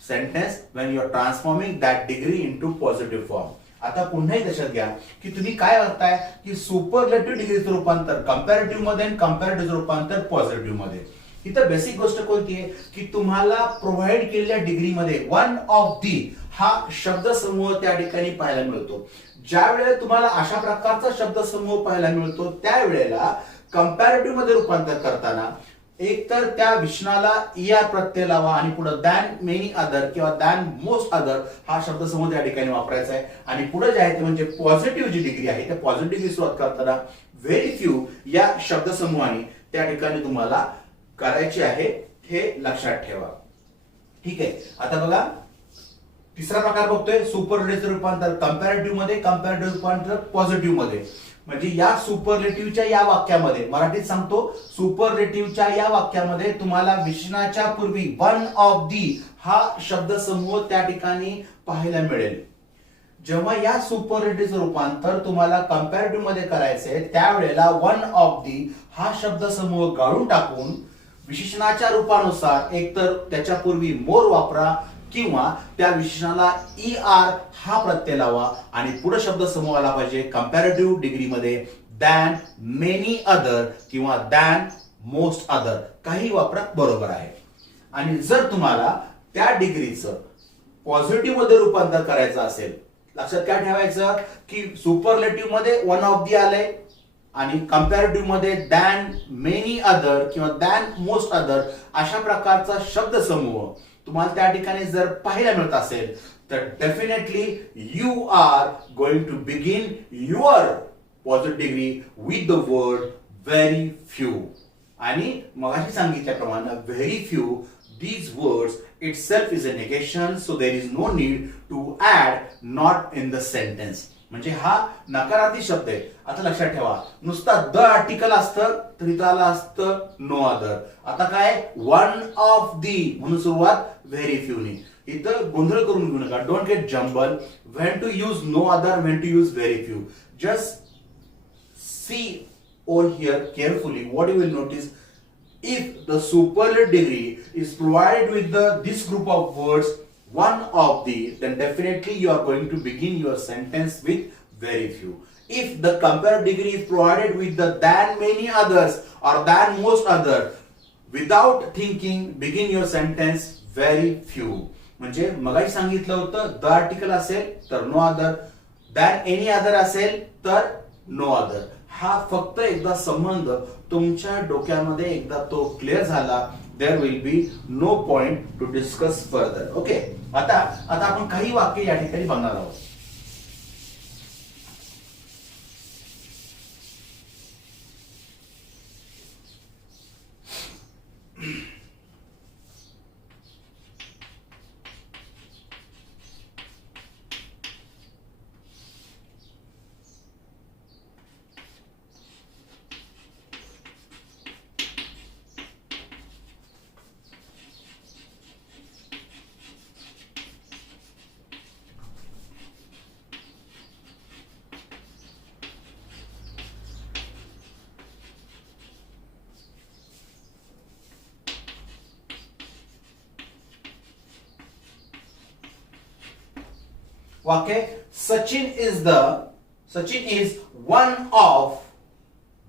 sentence when you are transforming that degree into positive form. आता पुन्हाही लक्षात घ्या की तुम्ही काय करताय की superlative डिग्रीचं रूपांतर comparative मध्ये आणि कंपॅरेटिव्ह रूपांतर पॉझिटिव्ह मध्ये. इथं बेसिक गोष्ट कोणती आहे की तुम्हाला प्रोव्हाइड केलेल्या डिग्रीमध्ये वन ऑफ दी हा शब्दसमूह त्या ठिकाणी पाहायला मिळतो. ज्या वेळेला तुम्हाला अशा प्रकारचा शब्दसमूह पाहायला मिळतो त्यावेळेला कंपॅरेटिव्ह मध्ये रूपांतर करताना एक तर त्या विशेषणाला ईआर प्रत्यय लावा आणि पुढे दॅन मेनी अदर किंवा दॅन मोस्ट अदर हा शब्दसमूह त्या ठिकाणी वापरायचा आहे. आणि पुढे जे आहे ते म्हणजे पॉझिटिव्ह जी डिग्री आहे त्या पॉझिटिव्ह डिग्री सुरुवात करताना व्हेरी फ्यू या शब्दसमूहाने त्या ठिकाणी तुम्हाला करायची आहे, हे लक्षात ठेवा. ठीक आहे. आता बघा तिसरा प्रकार बघतोय सुपरलेटिव्ह रूपांतर कंपॅरेटिव्ह मध्ये, कंपॅरेटिव्ह रूपांतर पॉझिटिव्ह मध्ये. म्हणजे या सुपरलेटिव्हच्या या वाक्यामध्ये मराठीत सांगतो, सुपरलेटिव्हच्या या वाक्यामध्ये तुम्हाला विशेषणाच्या पूर्वी वन ऑफ दी हा शब्दसमूह त्या ठिकाणी पाहायला मिळेल. जेव्हा या सुपरलेटिव्हचं रूपांतर तुम्हाला कंपॅरेटिव्ह मध्ये करायचंय त्यावेळेला वन ऑफ दी हा शब्दसमूह गाळून टाकून विशेषणाच्या रूपानुसार एकतर त्याच्या पूर्वी मोर वापरा किंवा त्या विशेषणाला ईआर हा प्रत्यय लावा आणि पुढे शब्द समूह आला पाहिजे कंपॅरेटिव्ह डिग्री मध्ये दॅन मेनी अदर किंवा दॅन मोस्ट अदर काही वापरा, बरोबर आहे. आणि जर तुम्हाला त्या डिग्रीचं पॉझिटिव्ह मध्ये रूपांतर करायचं असेल, लक्षात काय ठेवायचं की सुपरलेटिव्ह मध्ये वन ऑफ दी आलंय आणि कंपॅरेटिव्ह मध्ये दॅन मेनी अदर किंवा दॅन मोस्ट अदर अशा प्रकारचा शब्दसमूह तुम्हाला त्या ठिकाणी जर पाहायला मिळत असेल तर definitely you are going to begin your positive degree with the word very few. आणि मगाशी सांगितल्याप्रमाणे very few these words itself is a negation, so there is no need to add not in the sentence. म्हणजे हा नकारार्थी शब्द आहे. आता लक्षात ठेवा, नुसता द आर्टिकल असतं तर इथं आलं असतं नो अदर. आता काय वन ऑफ दी म्हणून सुरुवात व्हेरी फ्यूनी. इथं गोंधळ करून घेऊ नका, don't get jumble. When to use no other, when to use very few. Just see all here carefully. What you will notice, if the superlative degree is provided with this group of words one of the, then definitely you are going to begin your sentence with very few. If the comparative degree is provided with the than many others or than most other, without thinking begin your sentence very few. म्हणजे मगाशी सांगितलं होतं the article असेल तर no other, than any other असेल तर no other. हा फक्त एकदा संबंध तुमच्या डोक्यामध्ये एकदा तो क्लिअर झाला, there will be no point to discuss further. Okay. आता आपण काही वाक्य या ठिकाणी बघणार आहोत. वाक्य Sachin is one of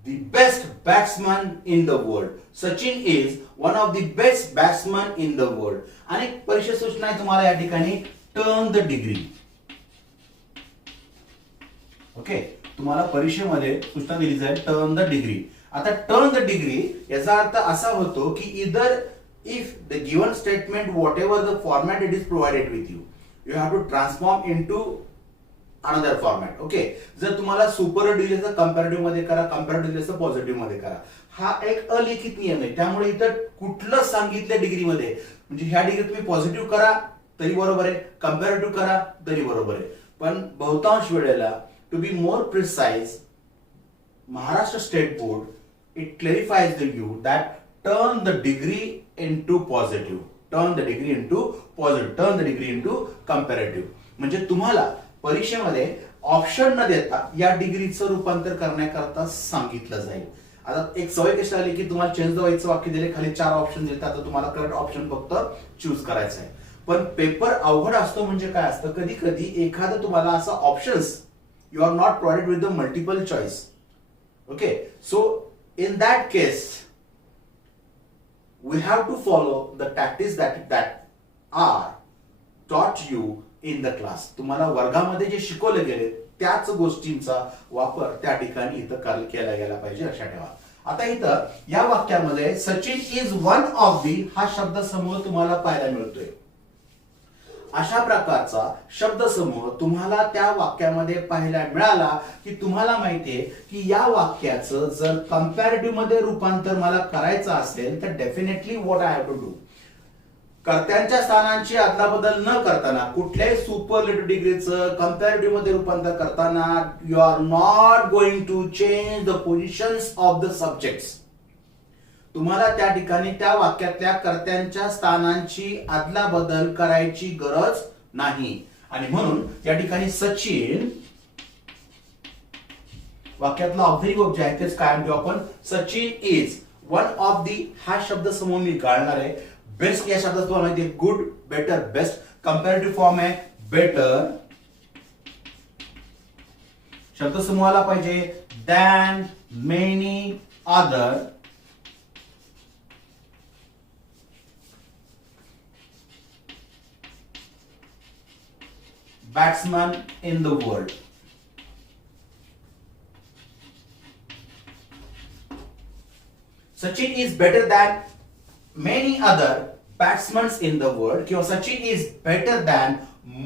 the best batsman in the world. Sachin is one of the best batsman in the world. आणि परीक्षा सूचना आहे तुम्हाला या ठिकाणी टर्न द डिग्री. ओके, तुम्हाला परीक्षेमध्ये सूचना दिली जाईल टर्न द डिग्री. आता टर्न द डिग्री याचा अर्थ असा होतो की इधर if the given statement whatever the format it is provided with you have to transform into another format. Okay, जर तुम्हाला सुपर दिलेलं कंपॅरेटिव्ह मध्ये करा, कंपॅरेटिव्ह दिलेलं पॉझिटिव्ह मध्ये करा. हा एक अलिखित नियम आहे. त्यामुळे इथं कुठलं सांगितलं डिग्रीमध्ये म्हणजे ह्या डिग्री तुम्ही पॉझिटिव्ह करा तरी बरोबर आहे, कंपॅरेटिव्ह करा तरी बरोबर आहे. पण बहुतांश वेळेला to be more precise Maharashtra state board it clarifies you that turn the degree into positive, turn the degree into positive, turn the degree into comparative. म्हणजे तुम्हाला परीक्षेमध्ये ऑप्शन न देता या डिग्रीचं रूपांतर करण्याकरता सांगितलं जाईल. आता एक सवय कशी आली की तुम्हाला चेंज द व्हायचं वाक्य दिले, खाली 4 ऑप्शन दिले, आता तुम्हाला करेक्ट ऑप्शन फक्त चूज करायचं आहे. पण पेपर अवघड असतो म्हणजे काय असतं, कधी कधी एखादं तुम्हाला असं options you are not provided with the multiple choice. Okay, so in that case we have to follow the tactics that are taught you in the class. तुम्हाला वर्गामध्ये जे शिकवले गेले त्याच गोष्टींचा वापर त्या ठिकाणी इथं केला गेला पाहिजे, लक्षात ठेवा. आता इथं या वाक्यामध्ये Sachin is one of the हा शब्दसमूह तुम्हाला पाहायला मिळतोय. अशा प्रकारचा शब्दसमूह तुम्हाला त्या वाक्यामध्ये पाहायला मिळाला की तुम्हाला माहितीये की या वाक्याचं जर कंपॅरेटिव्ह मध्ये रूपांतर मला करायचं असेल तर definitely what I have to do, कर्त्यांच्या स्थानांची अदलाबदल न करताना कुठल्याही सुपरलेटिव्ह डिग्रीचं कंपॅरेटिव्ह मध्ये रूपांतर करताना you are not going to change the positions of the subjects. तुम्हाला त्या ठिकाणी त्या वाक्यातल्या कर्त्यांच्या स्थानांची अदलाबदल करायची गरज नाही. आणि म्हणून या ठिकाणी सचिन वाक्यातला ऑब्जेक्ट जे आहे तेच कायम ठेवू आपण. Sachin is one of the हा शब्द समूह मी गाळणार आहे. बेस्ट या शब्दात तुम्हाला माहिती आहे good, better, best. Comparative form आहे बेटर. शब्दसमूहाला पाहिजे than, many, other. Batsman in the world. Sachin is better than many other batsmen in the world किंवा Sachin is better than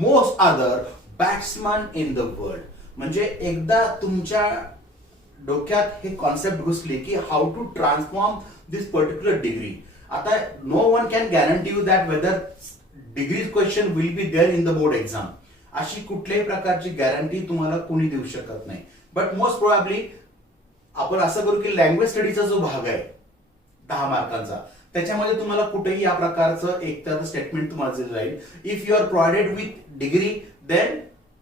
most other batsmen in the world. म्हणजे एकदा तुमच्या डोक्यात हे concept घुसली की how to transform this particular degree. आता no one can guarantee you that whether degree question will be there in the board exam. अशी कुठल्याही प्रकारची गॅरंटी तुम्हाला कोणी देऊ शकत नाही. बट मोस्ट प्रोबॅबली आपण असं करू की लँग्वेज स्टडीचा जो भाग आहे 10 मार्कांचा त्याच्यामध्ये तुम्हाला कुठेही या प्रकारचं एक तर स्टेटमेंट तुम्हाला दिलं जाईल. If you are provided with degree then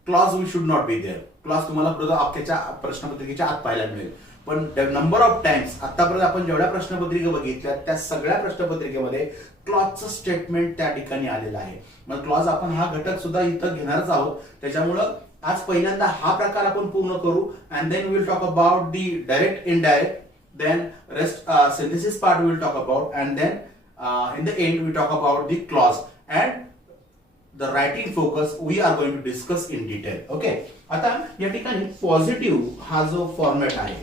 clause we should not be there. Clause तुम्हाला अख्ख्याच्या प्रश्नपत्रिकेच्या आत पाहायला मिळेल. पण नंबर ऑफ टाइम्स आतापर्यंत आपण जेवढ्या प्रश्नपत्रिका बघितल्या त्या सगळ्या प्रश्नपत्रिकेमध्ये क्लॉजचं स्टेटमेंट त्या ठिकाणी आलेलं आहे. मग क्लॉज आपण हा घटक सुद्धा इथं घेणारच आहोत. त्याच्यामुळं आज पहिल्यांदा हा प्रकार आपण पूर्ण करू and then we will talk about the direct indirect. Then rest synthesis part we will talk about, and then in the end we talk about the clause and the writing focus we are going to discuss in detail. Okay, आता या ठिकाणी positive हा जो format आहे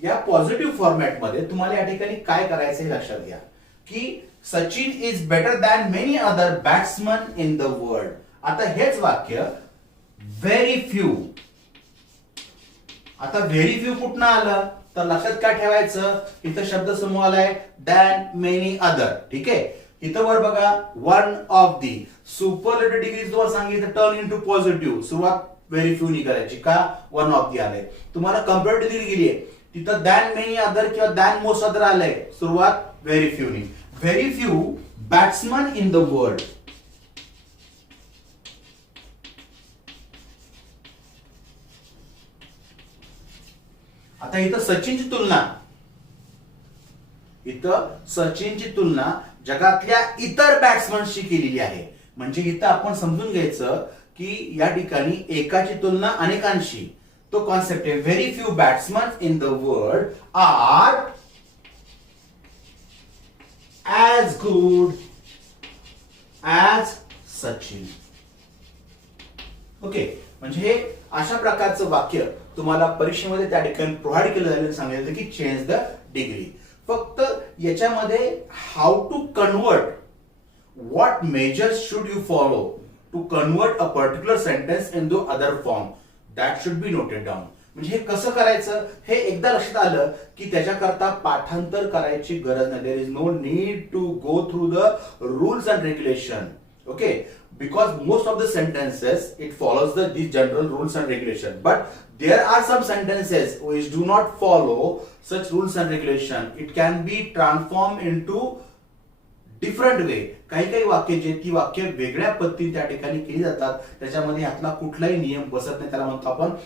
या positive format मध्ये तुम्हाला या ठिकाणी काय करायचं हे लक्षात घ्या की Sachin is better than many other batsman in the world. आता हेच वाक्य व्हेरी फ्यू. आता व्हेरी फ्यू कुठनं आलं तर लक्षात काय ठेवायचं इथं शब्दसमूह आलाय दॅन, मेनी, अदर. ठीक आहे, इथं वर बघा one of the. Superlative degree तुम्हाला सांगितलं टर्न इनटू पॉझिटिव्ह. सुरुवात व्हेरी फ्यू नी करायची का वन ऑफ दी आलंय. तुम्हाला कंपॅरेटिव्ह डिग्री गेली आहे तिथं दॅन, मेनी, अदर किंवा दॅन, मोस्ट अदर आलंय. सुरुवात व्हेरी फ्यू नी. Very few batsman in the world. आता इथं सचिनची तुलना जगातल्या इतर बॅट्समनशी केलेली आहे. म्हणजे इथं आपण समजून घ्यायचं की या ठिकाणी एकाची तुलना अनेकांशी, तो कॉन्सेप्ट आहे. Very few batsman in the world are as good as Sachin. Okay, म्हणजे हे अशा प्रकारचं वाक्य तुम्हाला परीक्षेमध्ये त्या ठिकाणी प्रोव्हाइड केलं जाईल. सांगितलं की चेंज द डिग्री. फक्त याच्यामध्ये how to convert, what measures should you follow to convert a particular sentence in the other form, that should be noted down. म्हणजे हे कसं करायचं हे एकदा लक्षात आलं की त्याच्याकरता पाठांतर करायची गरज नाही. There is no need to go through the rules and regulation. Okay, because most of the sentences it follows the general rules and regulation, but there are some sentences which do not follow such rules and regulation. It can be transformed into different way. काही काही वाक्य जे ती वाक्य वेगळ्या पद्धतीने त्या ठिकाणी केली जातात, त्याच्यामध्ये यातला कुठलाही नियम बसत नाही. त्याला म्हणतो आपण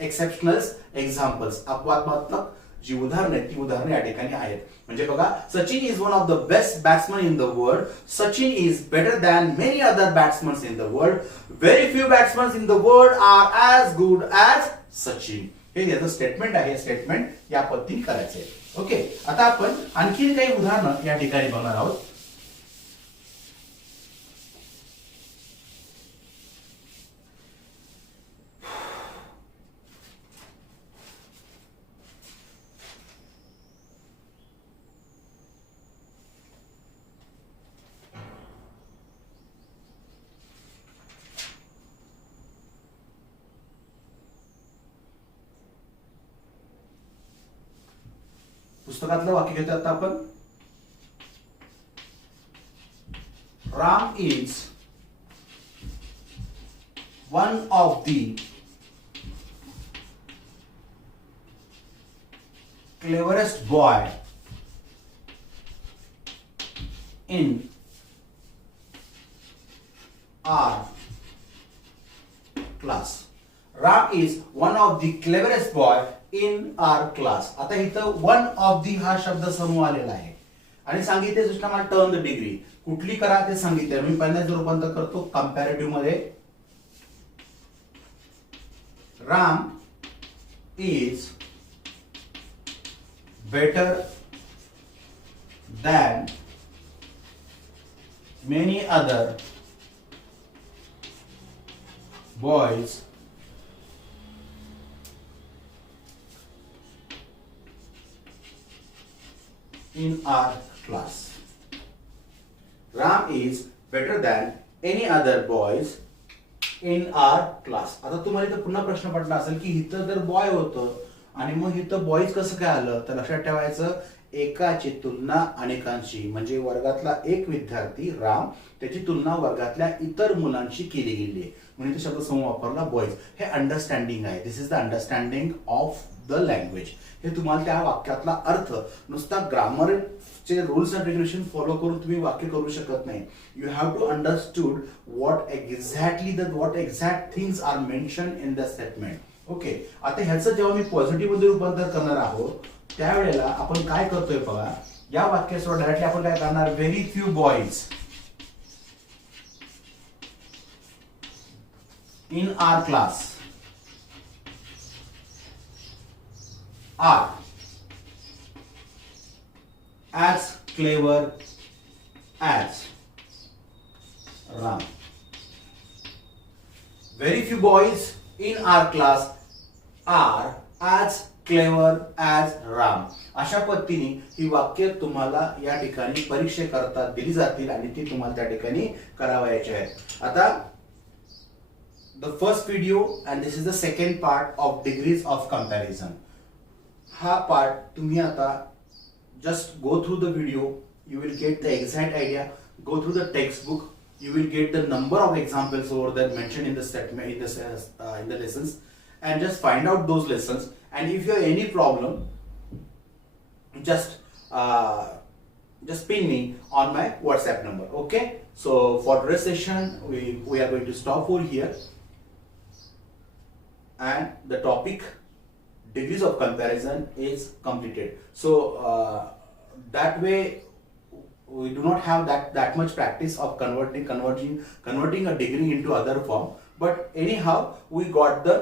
एक्सेप्शनल एक्झाम्पल्स. अपवादात्मक जी उदाहरणं आहेत ती उदाहरणं या ठिकाणी आहेत. म्हणजे बघा, Sachin is one of the best batsman in the world. Sachin is better than many other batsman in the world. Very few batsman in the world are as good as Sachin. हे याचं स्टेटमेंट आहे. स्टेटमेंट या पद्धतीने करायचं आहे. ओके, आता आपण आणखी काही उदाहरणं या ठिकाणी बघणार आहोत. पुस्तकातलं वाक्य घेतो आता आपण. Ram is one of the cleverest boy in R class. Ram is one of the cleverest boy in R class. आता इथं वन ऑफ दी हा शब्द समूह आलेला आहे आणि सांगितले मला टर्न द डिग्री कुठली करा ते सांगितले. मी पहिल्यांदा रूपांतर करतो कंपॅरेटिव्ह मध्ये. Ram is better than many other boys in our class. Ram is better than any other boys in our class. आता तुम्हाला इथं पुन्हा प्रश्न पडला असेल की इथं जर बॉय होतं आणि मग इथं बॉईज कसं काय आलं, तर लक्षात ठेवायचं एकाची तुलना अनेकांशी. म्हणजे वर्गातला एक विद्यार्थी राम त्याची तुलना वर्गातल्या इतर मुलांशी केली गेली आहे म्हणून तो शब्द समूह वापरला बॉईज. हे अंडरस्टँडिंग आहे. This is the understanding of the language. हे तुम्हाला त्या वाक्यातला अर्थ नुसता ग्रामरचे रूल्स अँड रेग्युलेशन फॉलो करून तुम्ही वाक्य करू शकत नाही. You have to understood what exact things are mention in the statement. Okay, आता ह्याचं जेव्हा मी पॉझिटिव्ह मध्ये रूपांतर करणार आहोत त्यावेळेला आपण काय करतोय बघा, या वाक्यासोबत डायरेक्टली आपण काय करणार, very few boys in R class are as clever as Ram. Very few boys in our class are as clever as Ram. अशा पद्धतीने ही वाक्य तुम्हाला या ठिकाणी परीक्षेकरता दिली जातील आणि ती तुम्हाला त्या ठिकाणी करावायची आहेत. आता the first video and this is the second part of degrees of comparison. हा पार्ट तुम्ही आता just go through the video, you will get the exact idea. Go through the textbook, you will get the number of examples over there mentioned in the statement in the lessons, and just find out those lessons. And if you have any problem, just ping me on my WhatsApp number. Okay. So for today's session, we are going to stop over here, and the topic degrees of comparison is completed. So that way we do not have that much practice of converting a degree into other form, but anyhow we got the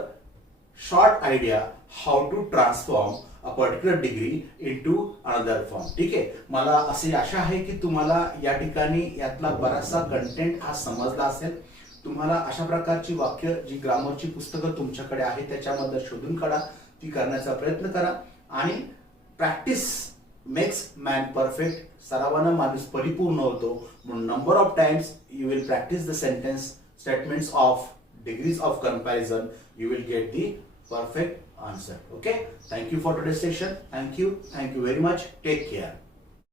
short idea how to transform a particular degree into another form. ठीक आहे, मला अशी आशा आहे की तुम्हाला या ठिकाणी यातला बराचसा कंटेंट हा समजला असेल. तुम्हाला अशा प्रकारची वाक्य जी ग्रामरची पुस्तकं तुमच्याकडे आहे त्याच्यामधलं शोधून काढा, ती करण्याचा प्रयत्न करा आणि प्रॅक्टिस मेक्स मॅन परफेक्ट. सरावानं माणूस परिपूर्ण होतो. म्हणून number of times you will practice the sentence statements of degrees of comparison, you will get the perfect answer. Okay, thank you for today's session. Thank you very much. Take care.